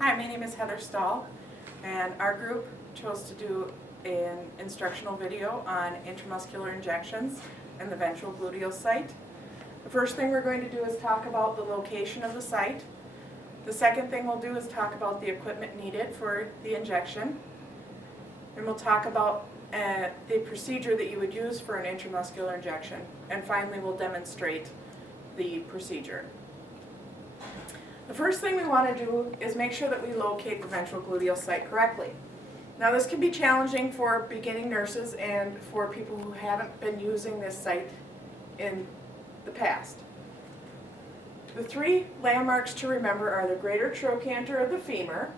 Hi, my name is Heather Stahl, and our group chose to do an instructional video on intramuscular injections and the ventrogluteal site. The first thing we're going to do is talk about the location of the site. The second thing we'll do is talk about the equipment needed for the injection. And we'll talk about the procedure that you would use for an intramuscular injection. And finally, we'll demonstrate the procedure. The first thing we want to do is make sure that we locate the ventrogluteal site correctly. Now, this can be challenging for beginning nurses and for people who haven't been using this site in the past. The three landmarks to remember are the greater trochanter of the femur,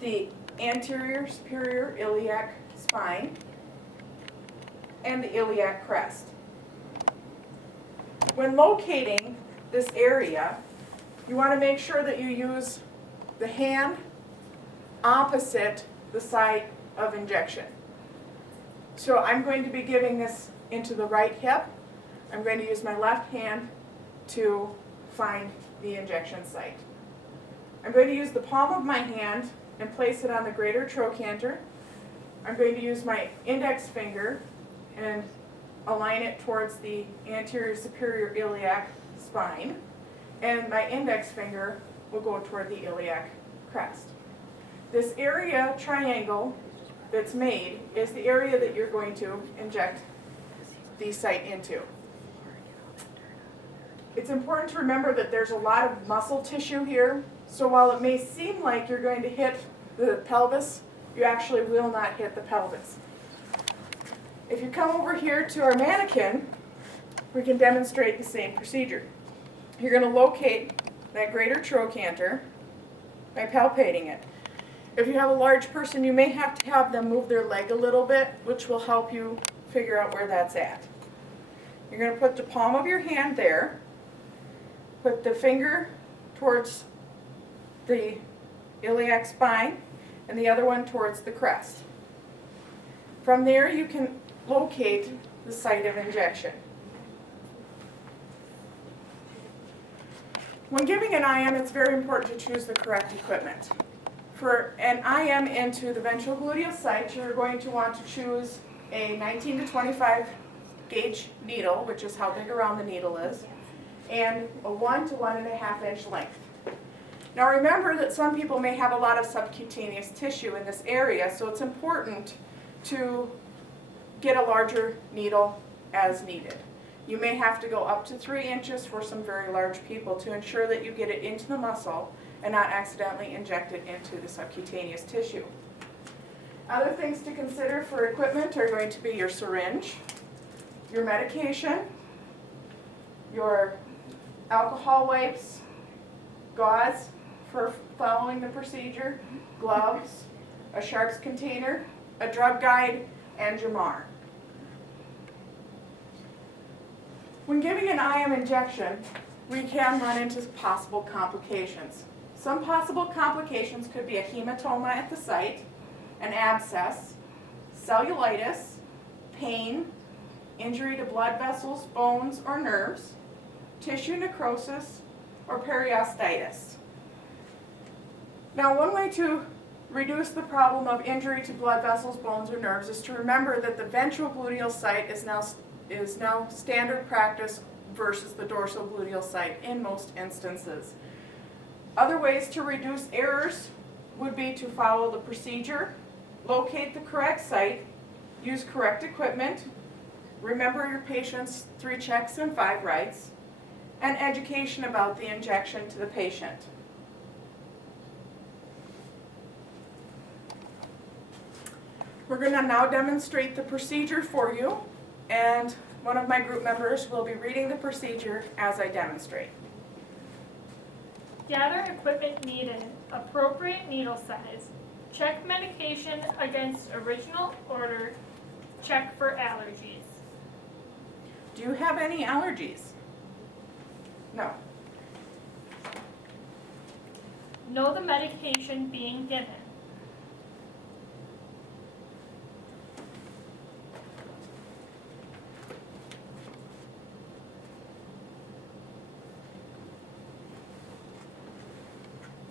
the anterior superior iliac spine, and the iliac crest. When locating this area, you want to make sure that you use the hand opposite the site of injection. So I'm going to be giving this into the right hip. I'm going to use my left hand to find the injection site. I'm going to use the palm of my hand and place it on the greater trochanter. I'm going to use my index finger and align it towards the anterior superior iliac spine, and my index finger will go toward the iliac crest. This area triangle that's made is the area that you're going to inject the site into. It's important to remember that there's a lot of muscle tissue here, so while it may seem like you're going to hit the pelvis, you actually will not hit the pelvis. If you come over here to our mannequin, we can demonstrate the same procedure. You're going to locate that greater trochanter by palpating it. If you have a large person, you may have to have them move their leg a little bit, which will help you figure out where that's at. You're going to put the palm of your hand there, put the finger towards the iliac spine, and the other one towards the crest. From there, you can locate the site of injection. When giving an IM, it's very important to choose the correct equipment. For an IM into the ventrogluteal site, you're going to want to choose a 19 to 25 gauge needle, which is how big around the needle is, and a 1 to 1.5 inch length. Now remember that some people may have a lot of subcutaneous tissue in this area, so it's important to get a larger needle as needed. You may have to go up to 3 inches for some very large people to ensure that you get it into the muscle and not accidentally inject it into the subcutaneous tissue. Other things to consider for equipment are going to be your syringe, your medication, your alcohol wipes, gauze for following the procedure, gloves, a sharps container, a drug guide, and Jamar. When giving an IM injection, we can run into possible complications. Some possible complications could be a hematoma at the site, an abscess, cellulitis, pain, injury to blood vessels, bones, or nerves, tissue necrosis, or periostitis. Now, one way to reduce the problem of injury to blood vessels, bones, or nerves is to remember that the ventrogluteal site is now standard practice versus the dorsogluteal site in most instances. Other ways to reduce errors would be to follow the procedure, locate the correct site, use correct equipment, remember your patient's 3 checks and 5 rights, and education about the injection to the patient. We're going to now demonstrate the procedure for you, and one of my group members will be reading the procedure as I demonstrate. Gather equipment needed, appropriate needle size, check medication against original order, check for allergies. Do you have any allergies? No. Know the medication being given.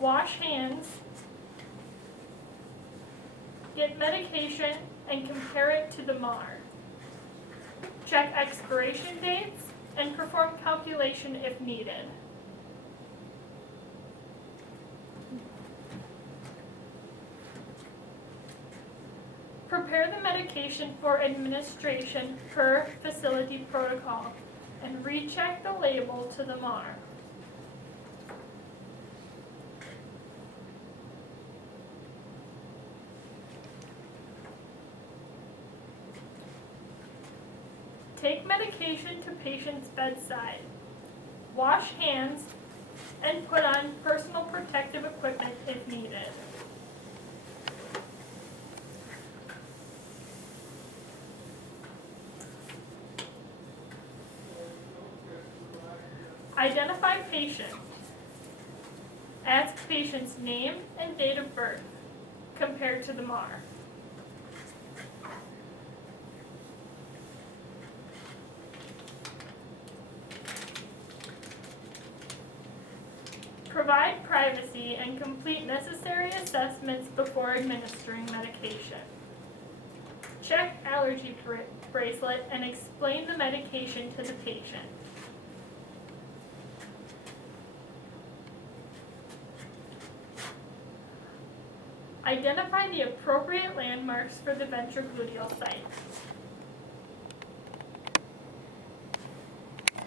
Wash hands, get medication and compare it to the MAR. Check expiration dates and perform calculation if needed. Prepare the medication for administration per facility protocol and recheck the label to the MAR. Take medication to patient's bedside. Wash hands and put on personal protective equipment if needed. Identify patient. Ask patient's name and date of birth compared to the MAR. Provide privacy and complete necessary assessments before administering medication. Check allergy bracelet and explain the medication to the patient. Identify the appropriate landmarks for the ventrogluteal site.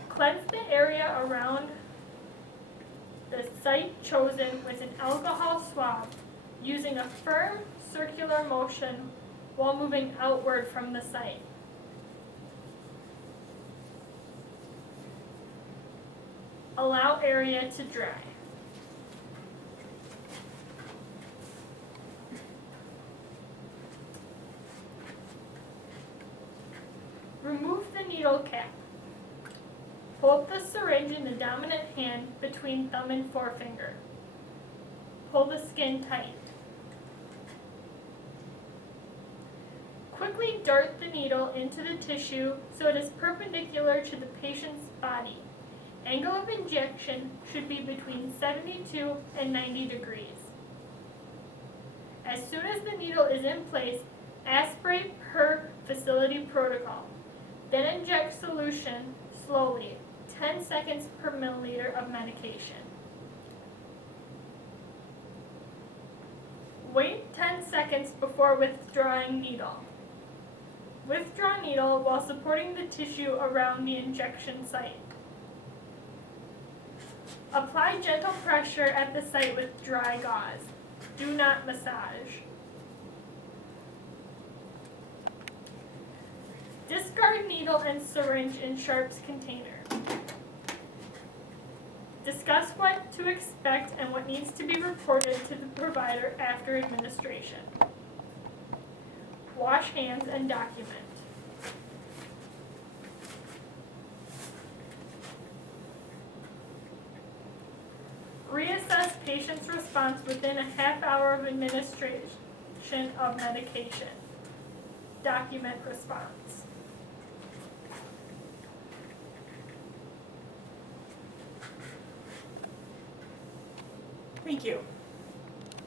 Cleanse the area around the site chosen with an alcohol swab using a firm circular motion while moving outward from the site. Allow area to dry. Remove the needle cap. Hold the syringe in the dominant hand between thumb and forefinger. Pull the skin tight. Quickly dart the needle into the tissue so it is perpendicular to the patient's body. Angle of injection should be between 72 and 90 degrees. As soon as the needle is in place, aspirate per facility protocol. Then inject solution slowly, 10 seconds per milliliter of medication. Wait 10 seconds before withdrawing needle. Withdraw needle while supporting the tissue around the injection site. Apply gentle pressure at the site with dry gauze. Do not massage. Discard needle and syringe in sharps container. Discuss what to expect and what needs to be reported to the provider after administration. Wash hands and document. Reassess patient's response within a half hour of administration of medication. Document response. Thank you.